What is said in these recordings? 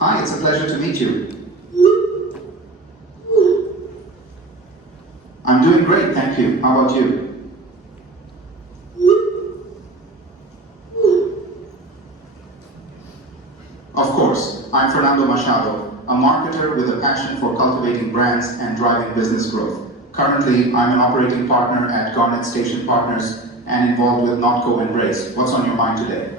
Hi, it's a pleasure to meet you. I'm doing great, thank you. How about you? Of course, I'm Fernando Machado, a marketer with a passion for cultivating brands and driving business growth. Currently, I'm an operating partner at Garnet Station Partners and involved with Notco and Brace. What's on your mind today?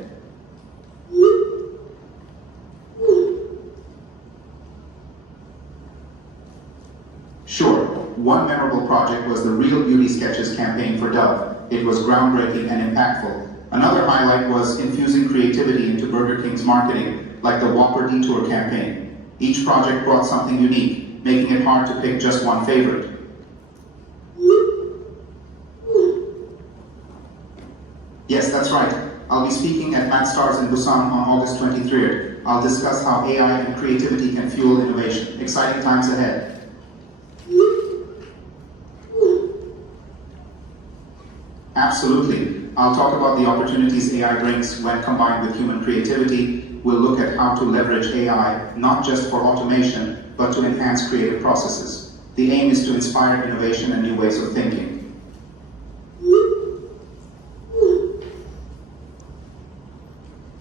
Sure. One memorable project was the Real Beauty Sketches campaign for Dove. It was groundbreaking and impactful. Another highlight was infusing creativity into Burger King's marketing, like the Whopper Detour campaign. Each project brought something unique, making it hard to pick just one favorite. Yes, that's right. I'll be speaking at MathStars in Busan on August 23rd. I'll discuss how AI and creativity can fuel innovation. Exciting times ahead. Absolutely. I'll talk about the opportunities AI brings when combined with human creativity. We'll look at how to leverage AI, not just for automation, but to enhance creative processes. The aim is to inspire innovation and new ways of thinking.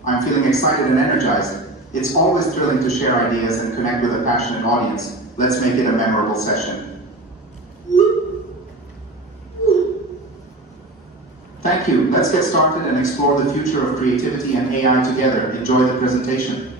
I'm feeling excited and energized. It's always thrilling to share ideas and connect with a passionate audience. Let's make it a memorable session. Thank you. Let's get started and explore the future of creativity and AI together. Enjoy the presentation.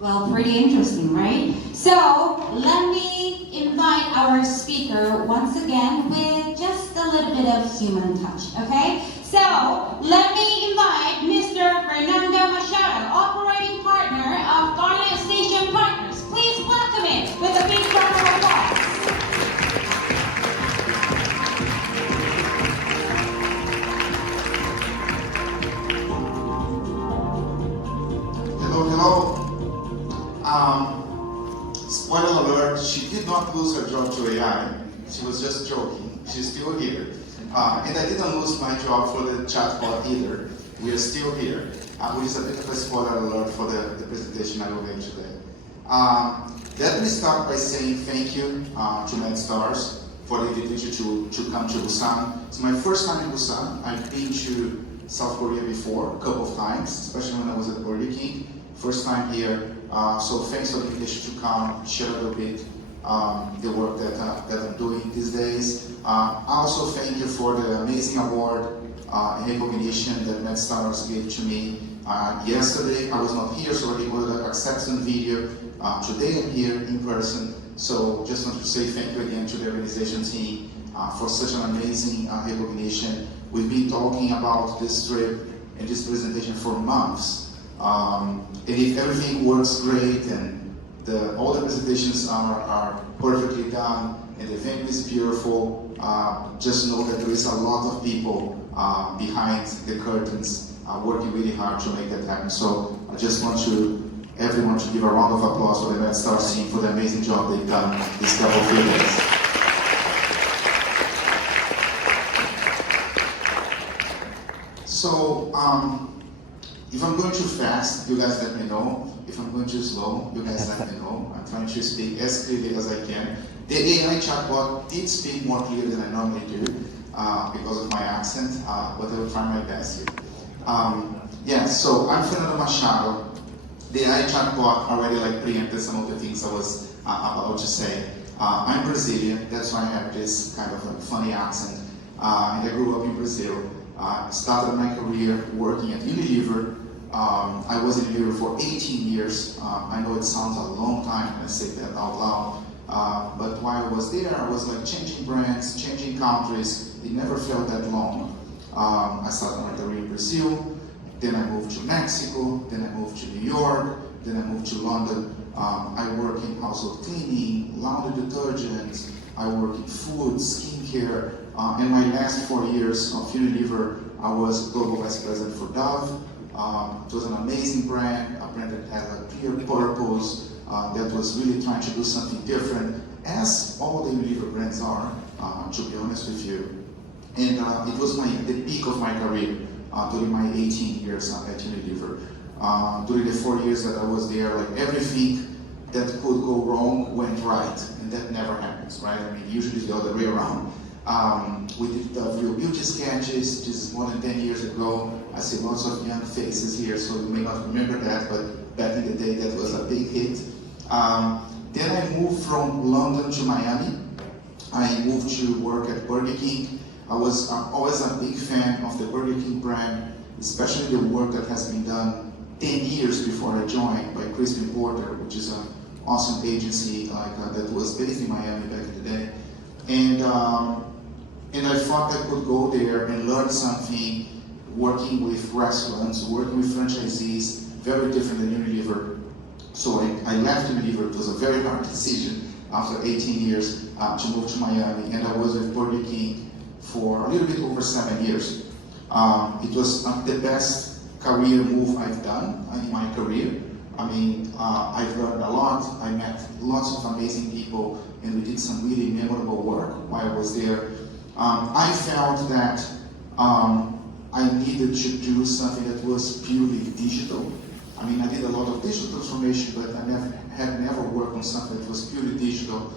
Well, pretty interesting, right? So, let me invite our speaker once again with just a little bit of human touch, okay? So, let me invite Mr. Fernando Machado, operating partner of Garnet Station Partners. Please welcome him with a big round of applause. Hello. Spoiler alert, she did not lose her job to AI. She was just joking. She's still here. And I didn't lose my job for the chatbot either. We are still here, which is a bit of a spoiler alert for the presentation I will make today. Let me start by saying thank you to MedStars for the invitation to come to Busan. It's my first time in Busan. I've been to South Korea before, a couple of times, especially when I was at Burger King. First time here. So thanks for the invitation to come, share a little bit the work that I'm doing these days. I also thank you for the amazing award and recognition that MedStars gave to me yesterday. I was not here, so I was accepting video. Today I'm here in person. So just want to say thank you again to the organization team for such an amazing recognition. We've been talking about this trip and this presentation for months. And if everything works great and all the presentations are perfectly done and the venue is beautiful, just know that there is a lot of people behind the curtains working really hard to make that happen. So I just want everyone to give a round of applause for the MedStars team for the amazing job they've done these couple of days. So, if I'm going too fast, you guys let me know. If I'm going too slow, you guys let me know. I'm trying to speak as clearly as I can. The AI chatbot did speak more clearly than I normally do because of my accent, but I will try my best here. So I'm Fernando Machado. The AI chatbot already preempted some of the things I was about to say. I'm Brazilian, that's why I have this kind of funny accent. And I grew up in Brazil. Started my career working at Unilever. I was in Unilever for 18 years. I know it sounds a long time when I say that out loud, but while I was there, I was changing brands, changing countries. It never felt that long. I started my career in Brazil, then I moved to Mexico, then I moved to New York, then I moved to London. I work in household cleaning, laundry detergents, I work in food, skincare. In my last 4 years of Unilever, I was Global Vice President for Dove. It was an amazing brand, a brand that had a clear purpose, that was really trying to do something different, as all the Unilever brands are, to be honest with you. And it was the peak of my career. during my 18 years at Unilever. During the 4 years that I was there, like everything that could go wrong went right, and that never happens, right? I mean, usually it's the other way around. We did the real beauty sketches, this is more than 10 years ago. I see lots of young faces here, so you may not remember that, but back in the day that was a big hit. Then I moved from London to Miami. I moved to work at Burger King. I was always a big fan of the Burger King brand, especially the work that has been done 10 years before I joined by Crispin Porter, which is an awesome agency that was based in Miami back in the day. And I thought I could go there and learn something working with restaurants, working with franchisees, very different than Unilever. So I left Unilever. It was a very hard decision after 18 years to move to Miami, and I was with Burger King for a little bit over 7 years. It was the best career move I've done in my career. I mean, I've learned a lot. I met lots of amazing people, and we did some really memorable work while I was there. I felt that I needed to do something that was purely digital. I mean, I did a lot of digital transformation, but I had never worked on something that was purely digital.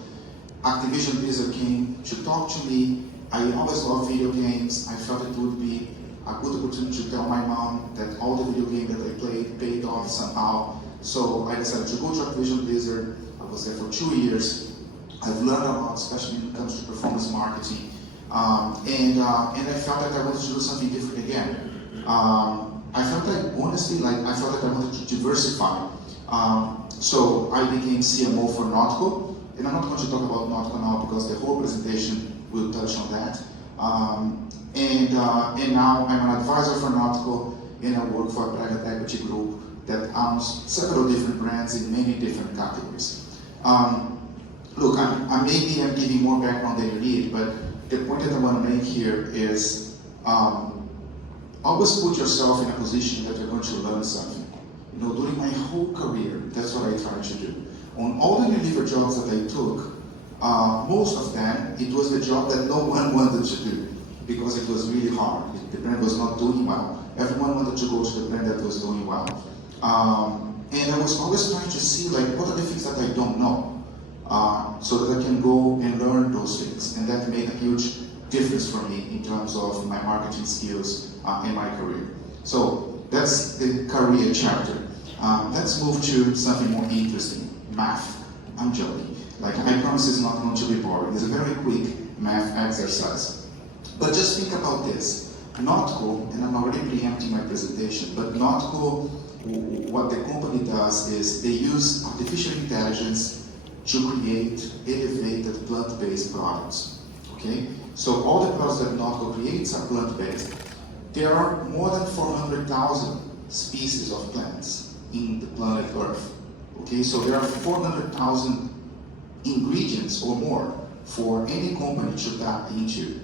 Activision Blizzard came to talk to me. I always loved video games. I felt it would be a good opportunity to tell my mom that all the video games that I played paid off somehow. So I decided to go to Activision Blizzard. I was there for 2 years. I've learned a lot, especially when it comes to performance marketing. And I felt that I wanted to do something different again. I felt like, honestly, I felt that I wanted to diversify. So I became CMO for Nautical, and I'm not going to talk about Nautical now because the whole presentation will touch on that. And now I'm an advisor for Nautical, and I work for a private equity group that owns several different brands in many different categories. Look, I'm giving more background than you need, but the point that I want to make here is always put yourself in a position that you're going to learn something. You know, during my whole career, that's what I tried to do. On all the Unilever jobs that I took, most of them, it was the job that no one wanted to do because it was really hard. The brand was not doing well. Everyone wanted to go to the brand that was doing well. And I was always trying to see, what are the things that I don't know? So that I can go and learn those things. And that made a huge difference for me in terms of my marketing skills in my career. So that's the career chapter. Let's move to something more interesting, math. I'm joking. I promise it's not going to be boring. It's a very quick math exercise. But just think about this. Nautical, and I'm already preempting my presentation, but Nautical, what the company does is they use artificial intelligence to create elevated plant-based products. Okay? So all the products that Nautical creates are plant-based. There are more than 400,000 species of plants in the planet Earth. Okay? So there are 400,000 ingredients or more for any company to tap into.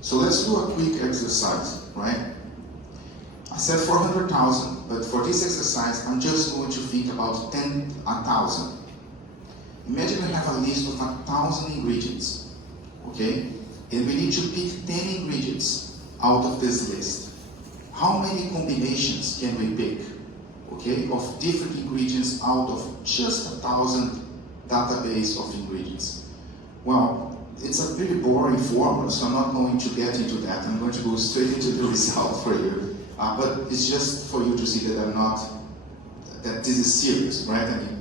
So let's do a quick exercise, right? I said 400,000, but for this exercise, I'm just going to think about 1,000. Imagine I have a list of 1,000 ingredients, okay? And we need to pick 10 ingredients out of this list. How many combinations can we pick, okay, of different ingredients out of just 1,000 database of ingredients? Well, it's a pretty boring formula, so I'm not going to get into that. I'm going to go straight into the result for you. But it's just for you to see that this is serious, right? I mean,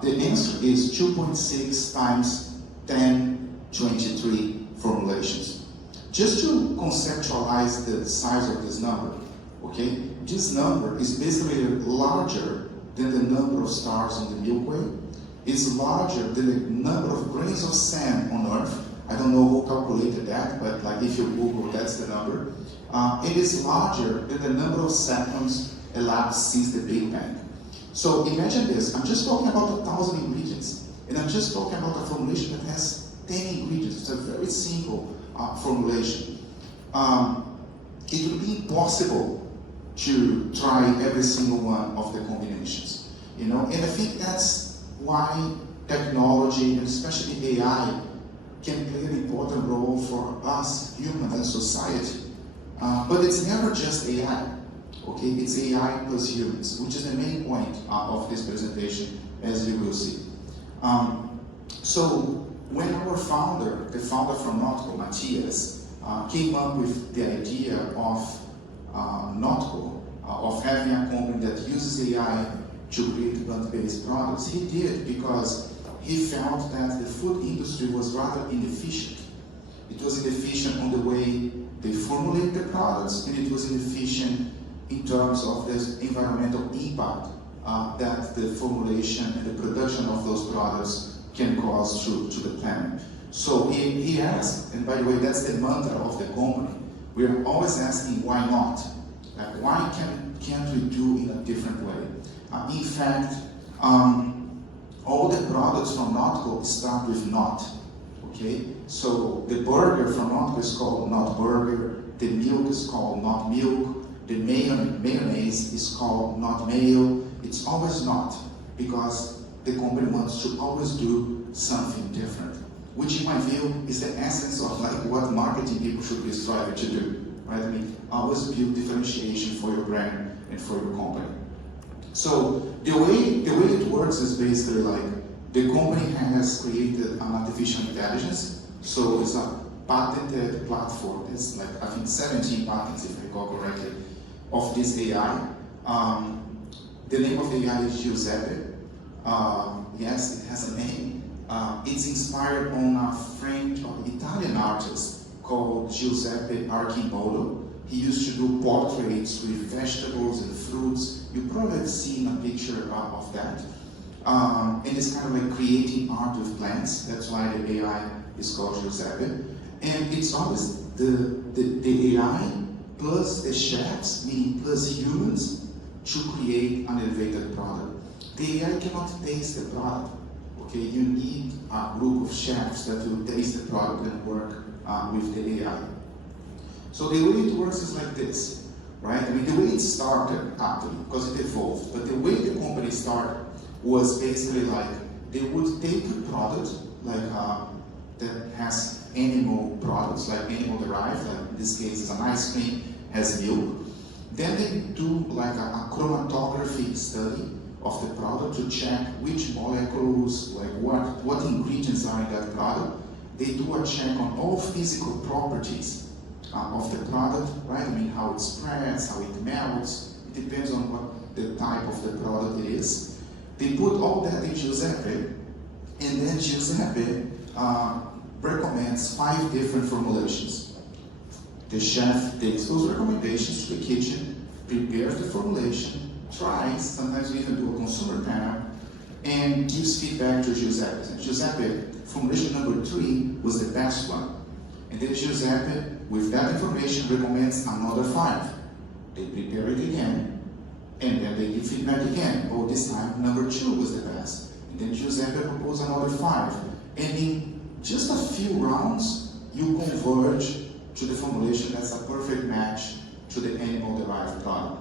the answer is 2.6 times 1023 formulations. Just to conceptualize the size of this number, okay? This number is basically larger than the number of stars on the Milky Way. It's larger than the number of grains of sand on Earth. I don't know who calculated that, but if you Google, that's the number. It is larger than the number of seconds elapsed since the Big Bang. So imagine this, I'm just talking about 1,000 ingredients, and I'm just talking about a formulation that has 10 ingredients. It's a very simple formulation. It would be impossible to try every single one of the combinations, you know, and I think that's why technology, and especially AI, can play an important role for us, humans, and society. But it's never just AI. Okay, it's AI plus humans, which is the main point of this presentation, as you will see. So when our founder, the founder from Notco, Matthias, came up with the idea of Notco, of having a company that uses AI to create plant-based products, he did because he felt that the food industry was rather inefficient. It was inefficient on the way they formulate the products, and it was inefficient in terms of the environmental impact that the formulation and the production of those products can cause to the planet. So he asked, and by the way, that's the mantra of the company. We are always asking why not? Like, why can't we do in a different way? In fact, all the products from Notco start with not. Okay, so the burger from Notco is called not burger. The milk is called not milk. The mayonnaise is called not mayo. It's always not, because the company wants to always do something different, which in my view is the essence of like what marketing people should be striving to do, right? I mean, always build differentiation for your brand and for your company. So the way it works is basically like the company has created an artificial intelligence, so it's a patented platform. It's like, I think 17 patents, if I recall correctly, of this AI. The name of the AI is Giuseppe. Yes, it has a name. It's inspired on a French or Italian artist called Giuseppe Archimbolo. He used to do portraits with vegetables and fruits. You probably have seen a picture of that. And it's kind of like creating art with plants. That's why the AI is called Giuseppe. And it's always the AI plus the chefs, meaning plus humans, to create an elevated product. The AI cannot taste the product. Okay, you need a group of chefs that will taste the product and work with the AI. So the way it works is like this, right? I mean, the way it started, actually, because it evolved, but the way the company started was basically like, they would take a product, like that has animal products, like animal derived, like in this case is an ice cream, has milk. Then they do like a chromatography study of the product to check which molecules, like what ingredients are in that product. They do a check on all physical properties of the product, right? I mean, how it spreads, how it melts. It depends on what the type of the product it is. They put all that in Giuseppe, and then Giuseppe recommends 5 different formulations. The chef takes those recommendations to the kitchen, prepares the formulation, tries, sometimes we even do a consumer panel, and gives feedback to Giuseppe. And Giuseppe, formulation number 3 was the best one. And then Giuseppe, with that information, recommends another 5. They prepare it again, and then they give feedback again. Oh, this time number 2 was the best. And then Giuseppe proposed another 5. And in just a few rounds, you converge to the formulation that's a perfect match to the animal-derived product.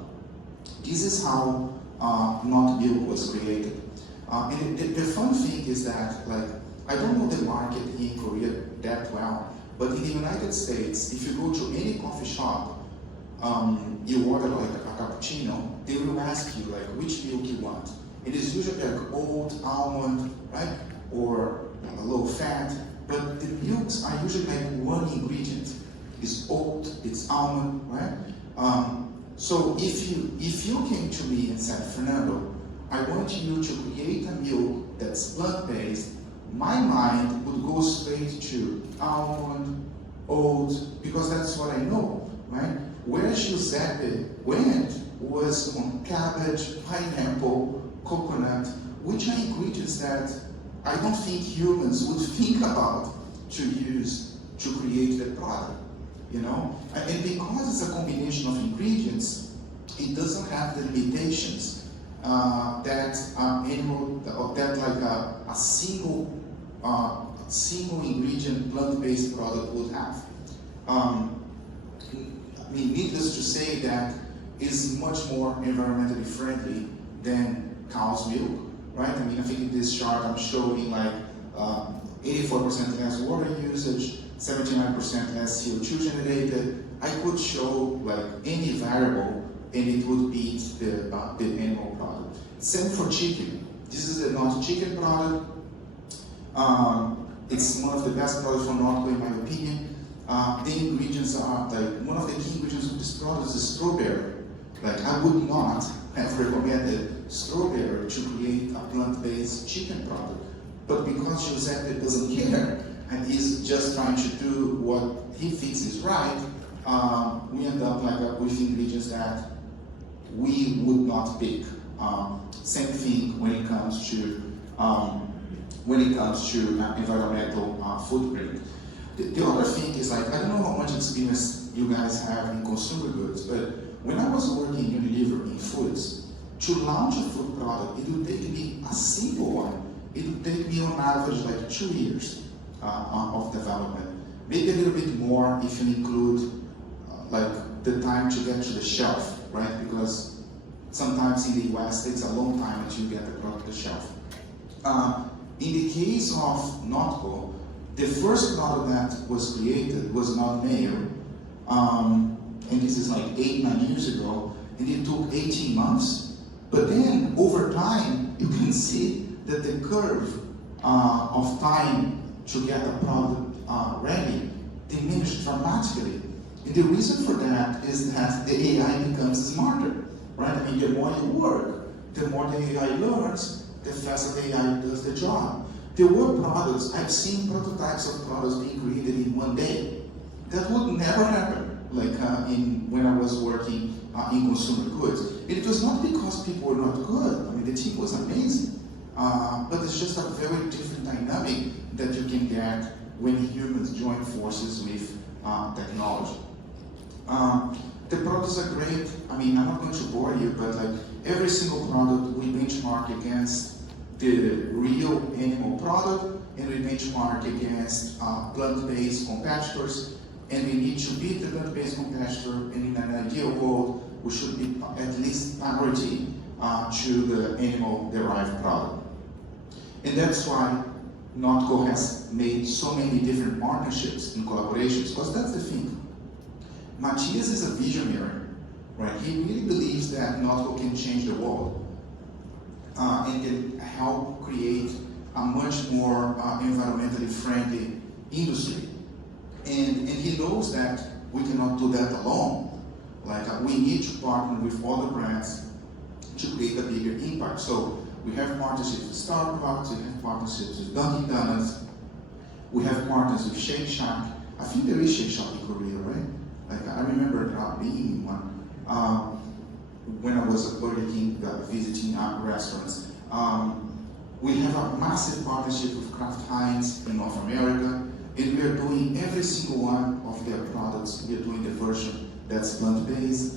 This is how Not Milk was created. And the fun thing is that, like, I don't know the market in Korea that well, but in the United States, if you go to any coffee shop, you order like a cappuccino, they will ask you like which milk you want. It is usually like oat, almond, right? Or low fat, but the milks are usually like one ingredient. It's oat, it's almond, right? So if you came to me and said, Fernando, I want you to create a milk that's plant-based, my mind would go straight to almond, oat, because that's what I know, right? Where Giuseppe went was on cabbage, pineapple, coconut, which are ingredients that I don't think humans would think about to use to create the product, you know? And because it's a combination of ingredients, it doesn't have the limitations that a single ingredient plant-based product would have. I mean, needless to say that is much more environmentally friendly than cow's milk, right? I mean, I think in this chart I'm showing like 84% less water usage, 79% less CO2 generated. I could show like any variable and it would beat the animal product. Same for chicken. This is a not chicken product. It's one of the best products from Norco in my opinion. The ingredients are like, one of the key ingredients of this product is strawberry. Like I would not have recommended strawberry to create a plant-based chicken product. But because Giuseppe doesn't care and he's just trying to do what he thinks is right, we end up like with ingredients that we would not pick. Same thing when it comes to environmental footprint. The other thing is like, I don't know how much experience you guys have in consumer goods, but when I was working in Unilever in foods, to launch a food product, it would take me a simple one. It would take me on average like 2 years of development. Maybe a little bit more if you include like the time to get to the shelf, right? Because sometimes in the US, it takes a long time until you get the product to the shelf. In the case of Notco, the first product that was created was not mayo, and this is like 8-9 years ago, and it took 18 months. But then, over time, you can see that the curve of time to get a product ready diminished dramatically. And the reason for that is that the AI becomes smarter, right? I mean, the more you work, the more the AI learns, the faster the AI does the job. There were products, I've seen prototypes of products being created in 1 day. That would never happen, like when I was working in consumer goods. And it was not because people were not good. I mean, the team was amazing. But it's just a very different dynamic that you can get when humans join forces with technology. The products are great. I mean, I'm not going to bore you, but like every single product we benchmark against the real animal product, and we benchmark against plant-based competitors, and we need to beat the plant-based competitor, and in an ideal world, we should be at least parity to the animal-derived product. And that's why Notco has made so many different partnerships and collaborations, because that's the thing. Matthias is a visionary, right? He really believes that Notco can change the world and can help create a much more environmentally friendly industry. And he knows that we cannot do that alone. Like we need to partner with other brands to create a bigger impact. So we have partnerships with Starbucks, we have partnerships with Dunkin' Donuts, we have partners with Shake Shack. I think there is Shake Shack in Korea, right? Like I remember being in one when I was at Burger King visiting restaurants. We have a massive partnership with Kraft Heinz in North America, and we are doing every single one of their products. We are doing the version that's plant-based.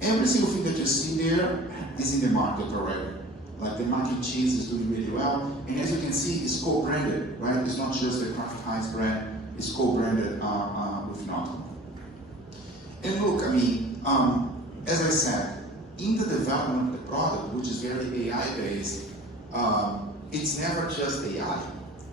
Every single thing that you see there is in the market already. Like the mac and cheese is doing really well, and as you can see, it's co-branded, right? It's not just the Kraft Heinz brand, it's co-branded with Notco. And look, I mean, as I said, in the development of the product, which is very AI-based, it's never just AI.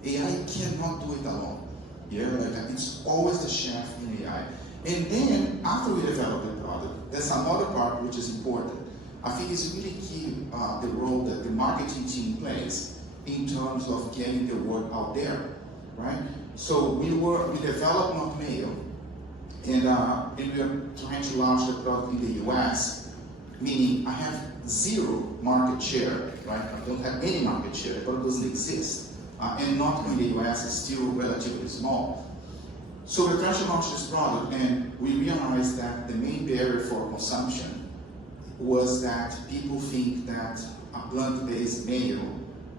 AI cannot do it alone. Yeah, like it's always the chef in AI. And then, after we develop the product, there's another part which is important. I think it's really key the role that the marketing team plays in terms of getting the word out there, right? So we developed Not Mayo, and we are trying to launch the product in the US, meaning I have zero market share, right? I don't have any market share, the product doesn't exist. And Notco in the US is still relatively small. So we're trying to launch this product, and we realized that the main barrier for consumption was that people think that a plant-based mayo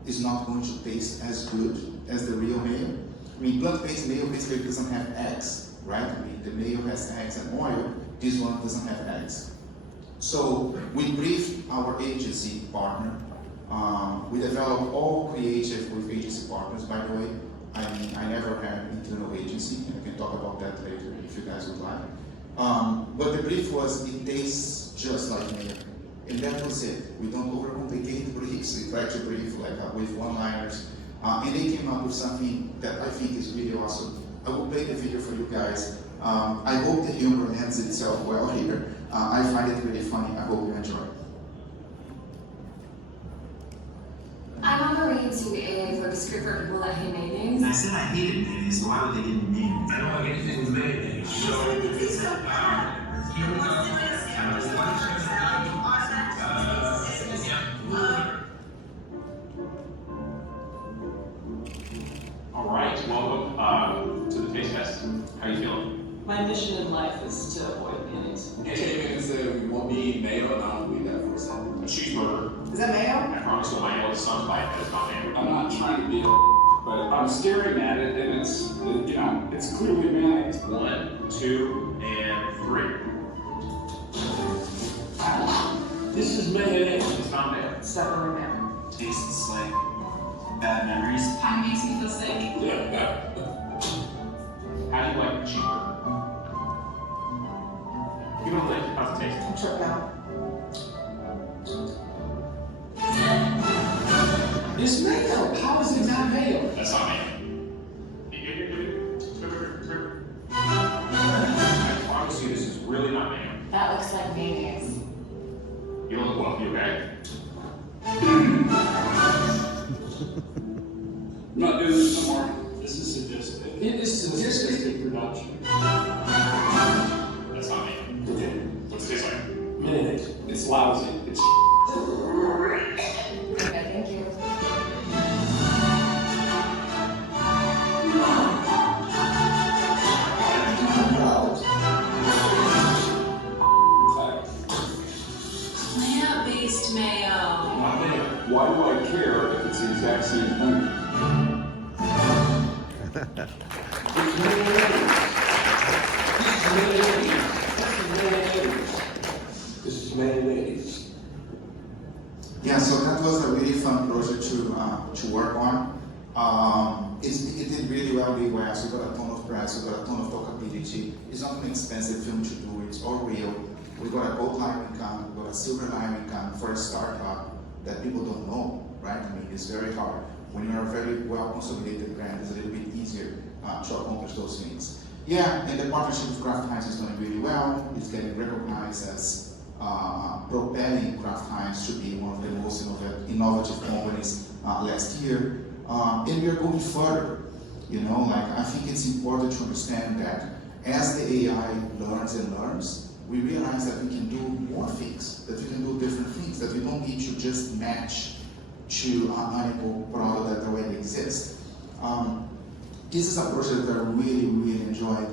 is not going to taste as good as the real mayo. I mean, plant-based mayo basically doesn't have eggs, right? I mean, the mayo has eggs and oil, this one doesn't have eggs. So we briefed our agency partner. We developed all creative with agency partners, by the way. I mean, I never had an internal agency, and I can talk about that later if you guys would like. But the brief was, it tastes just like mayo. And that was it. We don't overcomplicate briefs. We try to brief like with one-liners. And they came up with something that I think is really awesome. I will play the video for you guys. I hope the humor ends itself well here. I find it really funny. I hope you enjoy. I'm on the way to a focus group for people that hate mayonnaise. I said I hated mayonnaise, so why would they give me mayonnaise? I don't like anything with mayonnaise. So, here we go. All right, welcome to the Taste Test. How you feeling? My mission in life is to avoid mayonnaise. You came in and said we won't be eating mayo, and I don't believe that for a second. A cheeseburger. Is that mayo? I promise you'll my eldest son's bite, but it's not mayo. I'm not trying to be a but I'm staring at it, and it's clearly mayonnaise. 1, 2, and 3. This is mayonnaise. It's not mayo. It's definitely mayo. Tastes like bad memories. Pie makes me feel sick. Yeah. How do you like the cheeseburger? You don't like it. How's it taste? I'm tripping out. It's mayo. How is it not mayo? That's not mayo. I promise you, this is really not mayo. That looks like mayonnaise. You don't look well. You okay? I'm not doing this no more. This is sadistic. It is sadistic production. That's not mayo. Okay. What's it taste like? Mayonnaise. It's lousy. It's Okay, thank you. Plant-based mayo. not mayo. Why do I care if it's the exact same thing? It's mayonnaise. This is mayonnaise. Yeah, so that was a really fun project to work on. It did really well in the US. We got a ton of press, we got a ton of talkability. It's not an expensive film to do, it's all real. We got a gold lion income, we got a silver lion income for a startup that people don't know, right? I mean, it's very hard. When you're a very well consolidated brand, it's a little bit easier to accomplish those things. Yeah, and the partnership with Kraft Heinz is doing really well. It's getting recognized as propelling Kraft Heinz to be one of the most innovative companies last year. And we are going further. You know, like I think it's important to understand that as the AI learns and learns, we realize that we can do more things, that we can do different things, that we don't need to just match to an animal product that already exists. This is a project that I really, really enjoyed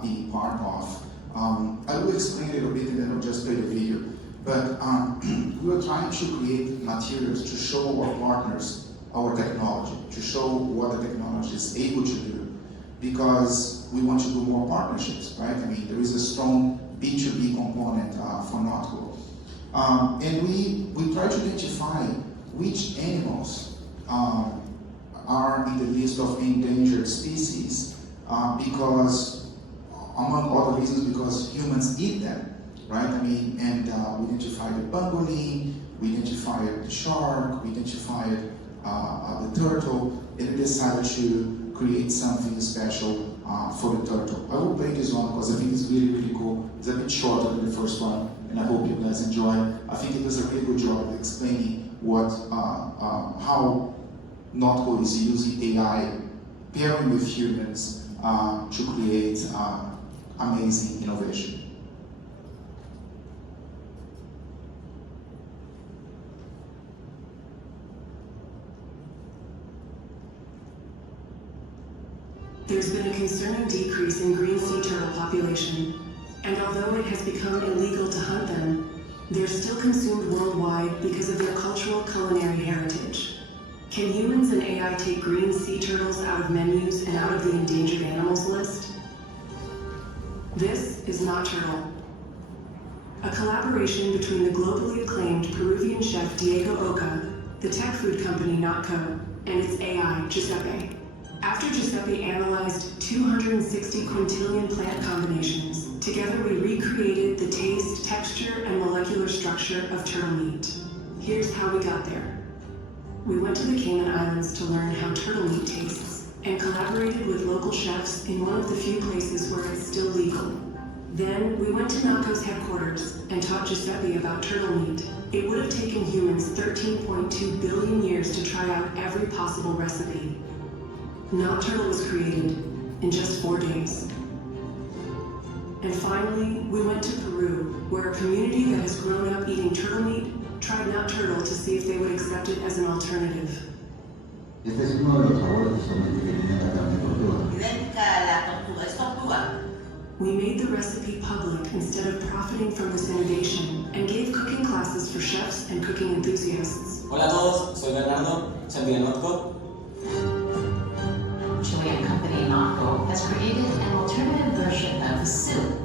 being part of. I will explain a little bit and then I'll just play the video. But we were trying to create materials to show our partners our technology, to show what the technology is able to do, because we want to do more partnerships, right? I mean, there is a strong B2B component for Notco. And we try to identify which animals are in the list of endangered species because, among other reasons, because humans eat them, right? I mean, and we identified the pangolin, we identified the shark, we identified the turtle, and we decided to create something special for the turtle. I will play this one because I think it's really, really cool. It's a bit shorter than the first one, and I hope you guys enjoy. I think it does a really good job of explaining what, how Notco is using AI pairing with humans to create amazing innovation. There's been a concerning decrease in green sea turtle population, and although it has become illegal to hunt them, they're still consumed worldwide because of their cultural culinary heritage. Can humans and AI take green sea turtles out of menus and out of the endangered animals list? This is Not Turtle, a collaboration between the globally acclaimed Peruvian chef Diego Oca, the tech food company Notco, and its AI, Giuseppe. After Giuseppe analyzed 260 quintillion plant combinations, together we recreated the taste, texture, and molecular structure of turtle meat. Here's how we got there. We went to the Cayman Islands to learn how turtle meat tastes. and collaborated with local chefs in one of the few places where it's still legal. Then we went to NACO's headquarters and taught Giuseppe about turtle meat. It would have taken humans 13.2 billion years to try out every possible recipe. Not Turtle was created in just 4 days. And finally, we went to Peru, where a community that has grown up eating turtle meat tried Not Turtle to see if they would accept it as an alternative. Este es uno de los sabores que solamente que tiene la carne de tortuga. Idéntica a la tortuga, es tortuga. We made the recipe public instead of profiting from this innovation and gave cooking classes for chefs and cooking enthusiasts. Hola a todos, soy Fernando, chef de Notco. Chilean company Naco has created an alternative version of the soup.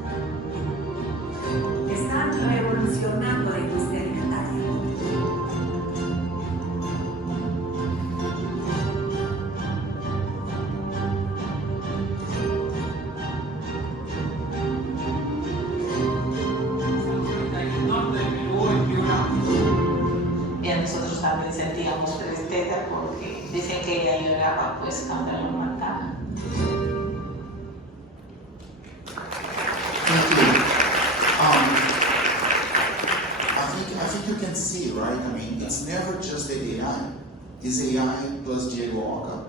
Están revolucionando la industria alimentaria. Bien, nosotros también sentíamos tristeza porque dicen que ella lloraba pues cuando lo mataban. Thank you. I think you can see, right? I mean, it's never just the AI. It's AI plus Diego Oca,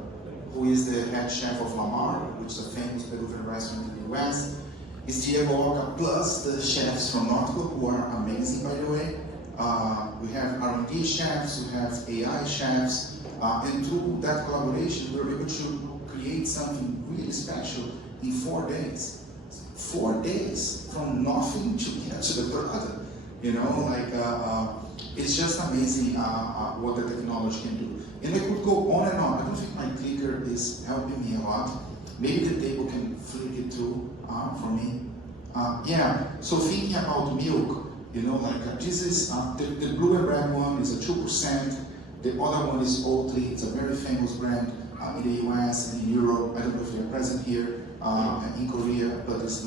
who is the head chef of Lamar, which is a famous Peruvian restaurant in the US. It's Diego Oca plus the chefs from Notco, who are amazing, by the way. We have R&D chefs, we have AI chefs, and through that collaboration, we were able to create something really special in 4 days. 4 days from nothing to get to the product. You know, like it's just amazing what the technology can do. And I could go on and on. I don't think my clicker is helping me a lot. Maybe the table can flick it too for me. Yeah. So thinking about milk, you know, like this is the blue and red one is a 2%. The other one is Oatly. It's a very famous brand in the US and in Europe. I don't know if they're present here. In Korea, but it's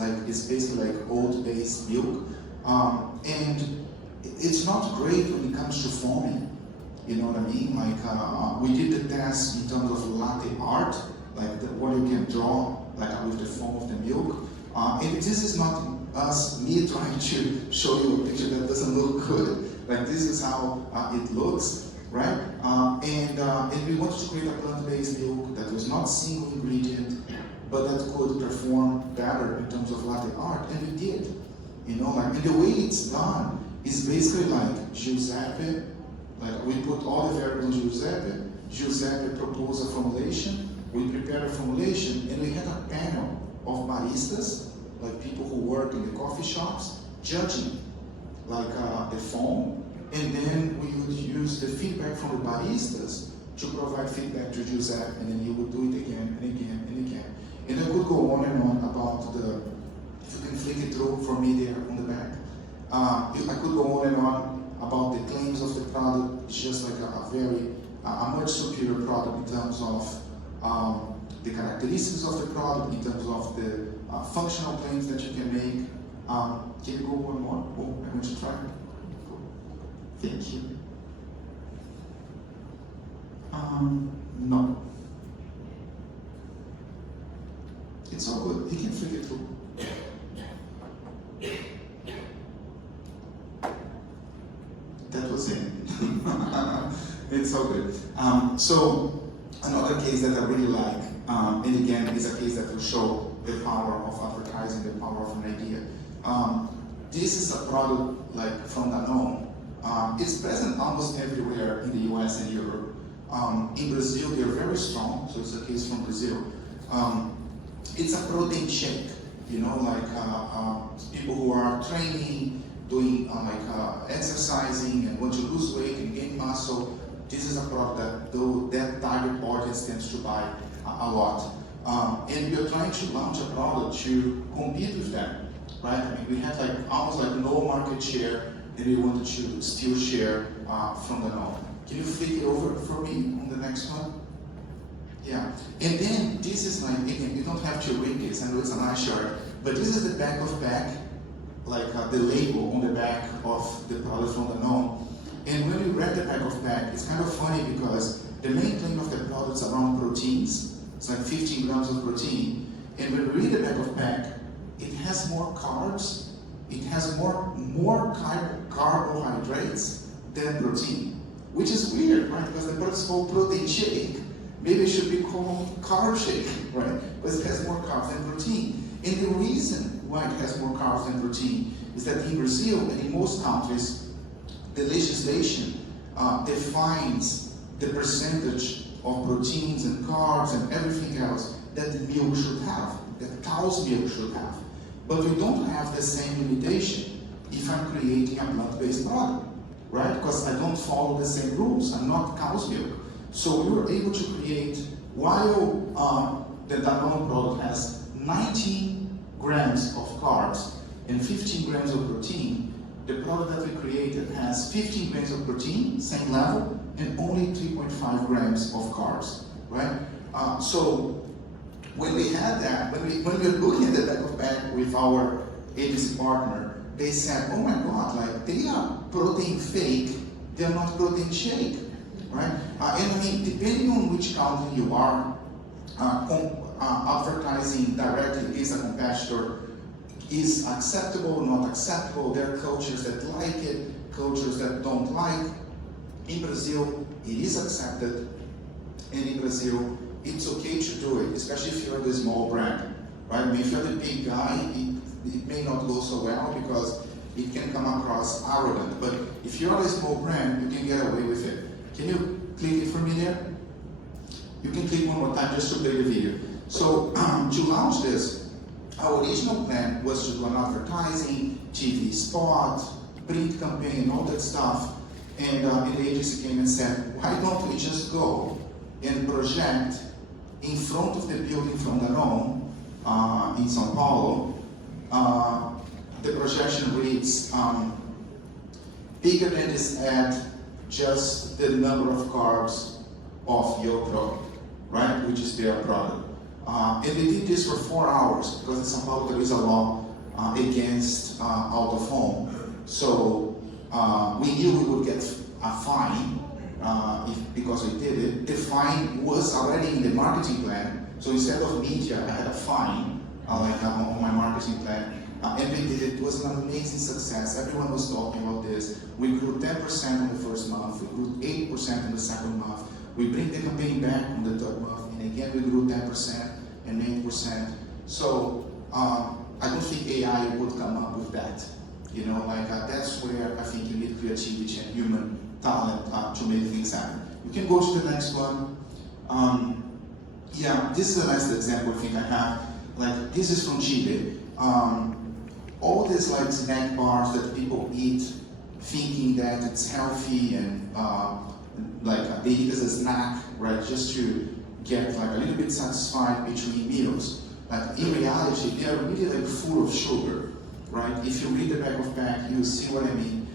basically like oat-based milk, and it's not great when it comes to foaming. You know what I mean? Like we did the test in terms of latte art, like what you can draw, like with the foam of the milk. And this is not me trying to show you a picture that doesn't look good. Like this is how it looks, right? And we wanted to create a plant-based milk that was not single ingredient, but that could perform better in terms of latte art, and we did. You know, like, and the way it's done is basically like Giuseppe, like we put all the variables on Giuseppe, Giuseppe proposed a formulation, we prepared a formulation, and we had a panel of baristas, like people who work in the coffee shops, judging like the foam, and then we would use the feedback from the baristas to provide feedback to Giuseppe, and then he would do it again and again and again. And I could go on and on about if you can flick it through for me there on the back. I could go on and on about the claims of the product. It's just like a much superior product in terms of the characteristics of the product, in terms of the functional claims that you can make. Can you go one more? Oh, I'm going to try. Thank you. No. It's all good. You can flick it through. That was it. It's all good. So another case that I really like, and again, is a case that will show the power of advertising, the power of an idea. This is a product like from Danone. It's present almost everywhere in the US and Europe. In Brazil, they're very strong, so it's a case from Brazil. It's a protein shake, you know, like people who are training, doing exercising and want to lose weight and gain muscle. This is a product that target audience tends to buy a lot. And we are trying to launch a product to compete with them, right? I mean, we had like almost like no market share, and we wanted to steal share from the Danone. Can you flick it over for me on the next one? Yeah, and then this is like, again, you don't have to read this, I know it's a nice shirt, but this is the back of pack, like the label on the back of the product from Danone. And when you read the back of pack, it's kind of funny because the main claim of the product is around proteins, It's like 15 grams of protein. And when we read the back of pack, it has more carbs, it has more carbohydrates than protein, which is weird, right? Because the product's called protein shake. Maybe it should be called carb shake, right? Because it has more carbs than protein. And the reason why it has more carbs than protein is that in Brazil and in most countries, the legislation defines the percentage of proteins and carbs and everything else that the milk should have, that cow's milk should have. But we don't have the same limitation if I'm creating a plant-based product, right? Because I don't follow the same rules. I'm not cow's milk. So we were able to create, while the Danone product has 19 grams of carbs and 15 grams of protein, the product that we created has 15 grams of protein, same level, and only 3.5 grams of carbs, right? So when we had that, when we were looking at the back of pack with our agency partner, they said, oh my God, like they are protein fake, they're not protein shake, right? And I mean, depending on which country you are, advertising directly against a competitor is acceptable or not acceptable. There are cultures that like it, cultures that don't like. In Brazil, it is accepted, and in Brazil, it's okay to do it, especially if you're the small brand, right? I mean, if you're the big guy, it may not go so well because it can come across arrogant. But if you're a small brand, you can get away with it. Can you click it for me there? You can click one more time just to play the video. So to launch this, our original plan was to do an advertising, TV spot, print campaign, all that stuff. And the agency came and said, why don't we just go and project in front of the building from Danone in São Paulo. The projection reads, bigger than this ad, just the number of carbs of your product, right? Which is their product. And they did this for 4 hours because in São Paulo there is a law against out of home. So we knew we would get a fine because we did it. The fine was already in the marketing plan. So instead of media, I had a fine on my marketing plan. And we did it. It was an amazing success. Everyone was talking about this. We grew 10% in the first month. We grew 8% in the second month. We bring the campaign back on the third month, and again we grew 10% and 8%. So I don't think AI would come up with that. You know, that's where I think you need creativity and human talent to make things happen. You can go to the next one. Yeah, this is the last example I think I have. This is from Chile. All these snack bars that people eat, thinking that it's healthy and they eat as a snack, right? Just to get a little bit satisfied between meals. In reality, they are really full of sugar, right? If you read the back of pack, you see what I mean.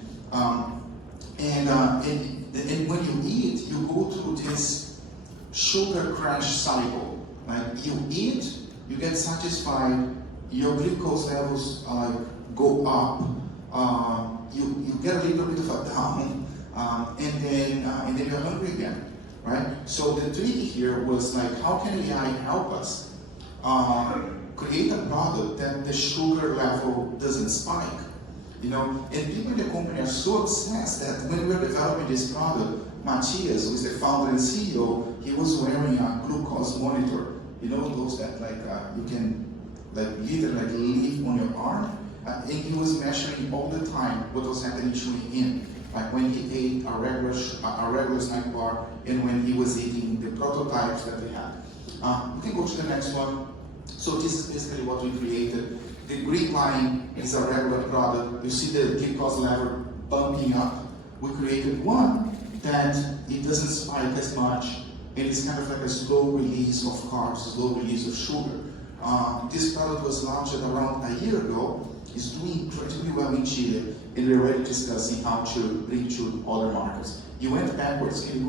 And when you eat, you go through this sugar crash cycle. You eat, you get satisfied, your glucose levels go up, you get a little bit of a down, and then you're hungry again, right? So the trick here was how can AI help us create a product that the sugar level doesn't spike, you know? And people in the company are so obsessed that when we were developing this product, Matthias, who is the founder and CEO, he was wearing a glucose monitor. You know those that you can literally leave on your arm? And he was measuring all the time what was happening to him. When he ate a regular snack bar and when he was eating the prototypes that we had. We can go to the next one. So this is basically what we created. The green line is a regular product. You see the glucose level bumping up. We created one that it doesn't spike as much. And it's kind of a slow release of carbs, slow release of sugar. This product was launched around a year ago. It's doing incredibly well in Chile, and we're already discussing how to bring to other markets. You went backwards. Can you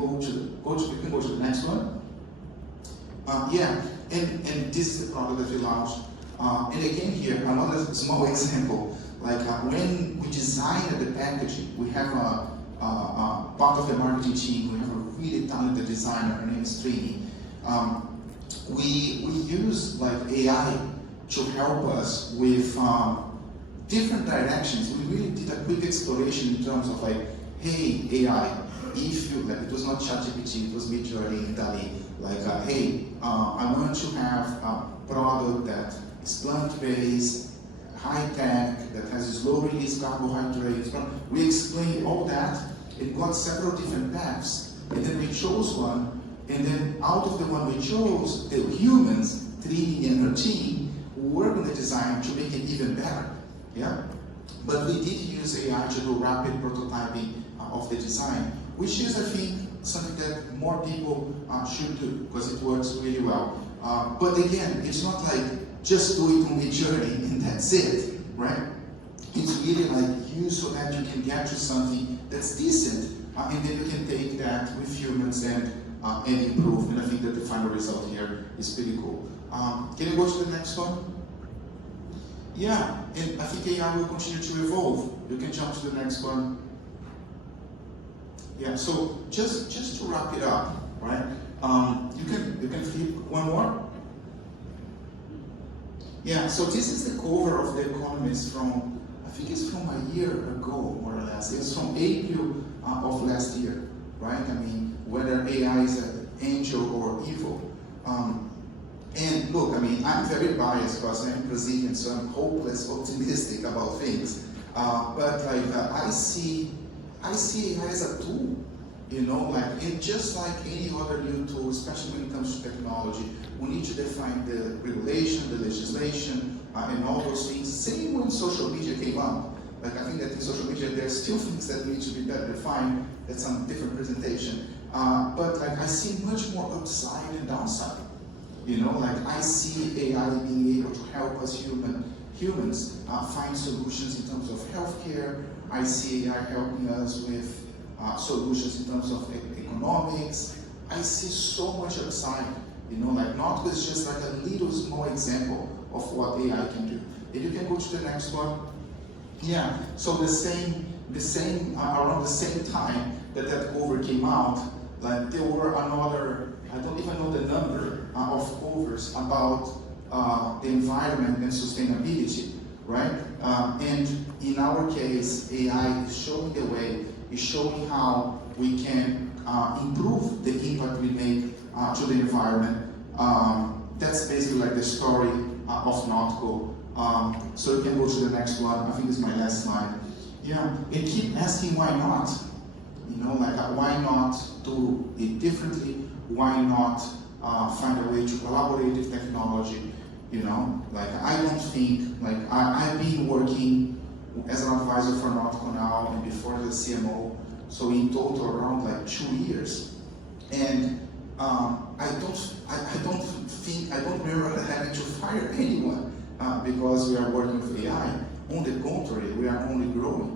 go to the next one? Yeah, and this is the product that we launched. And again here, another small example. When we designed the packaging, we have a part of the marketing team. We have a really talented designer. Her name is Trini. we use like AI to help us with different directions. We really did a quick exploration in terms of like, hey AI, if you, like it was not ChatGPT, it was Midjourney in Italy, like hey, I want to have a product that is plant-based, high-tech, that has low release carbohydrates. We explained all that. It got several different paths, and then we chose one, and then out of the one we chose, the humans, Trini and her team, worked on the design to make it even better. Yeah? But we did use AI to do rapid prototyping of the design, which is, I think, something that more people should do, because it works really well. But again, it's not like just do it on Midjourney and that's it, right? It's really like use so that you can get to something that's decent, and then you can take that with humans and improve. And I think that the final result here is pretty cool. Can you go to the next one? Yeah, and I think AI will continue to evolve. You can jump to the next one. Yeah, so just to wrap it up, right? You can flip one more. Yeah, so this is the cover of The Economist from, I think it's from a year ago, more or less. It's from April of last year, right? I mean, whether AI is an angel or evil. And look, I mean, I'm very biased because I'm Brazilian, so I'm hopeless optimistic about things. But like, I see AI as a tool, you know, like, and just like any other new tool, especially when it comes to technology, we need to define the regulation, the legislation, and all those things. Same when social media came up. Like, I think that in social media, there are still things that need to be better defined. That's a different presentation. But like, I see much more upside and downside. You know, like, I see AI being able to help us humans find solutions in terms of healthcare. I see AI helping us with solutions in terms of economics. I see so much upside, you know, like, not with just like a little small example of what AI can do. And you can go to the next one. Yeah, so the same around the same time that cover came out, like, there were another, I don't even know the number of covers about the environment and sustainability, right? And in our case, AI is showing the way, is showing how we can improve the impact we make to the environment. That's basically like the story of Notco. So you can go to the next one. I think this is my last slide. Yeah, and keep asking why not. You know, like, why not do it differently? Why not find a way to collaborate with technology? You know, like, I don't think, like, I've been working as an advisor for Notco now and before the CMO, so in total around like 2 years. And I don't remember having to fire anyone because we are working with AI. On the contrary, we are only growing.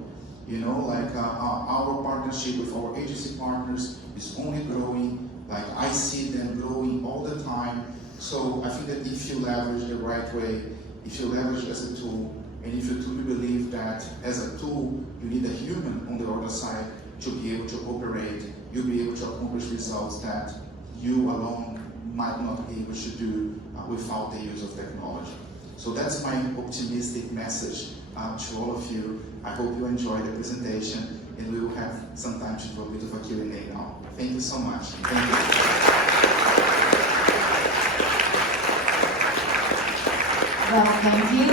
You know, like, our partnership with our agency partners is only growing. Like, I see them growing all the time. So I think that if you leverage the right way, if you leverage as a tool, and if you truly believe that as a tool, you need a human on the other side to be able to operate, you'll be able to accomplish results that you alone might not be able to do without the use of technology. So that's my optimistic message to all of you. I hope you enjoyed the presentation, and we will have some time to do a bit of a Q&A now. Thank you so much. Thank you. Well, thank you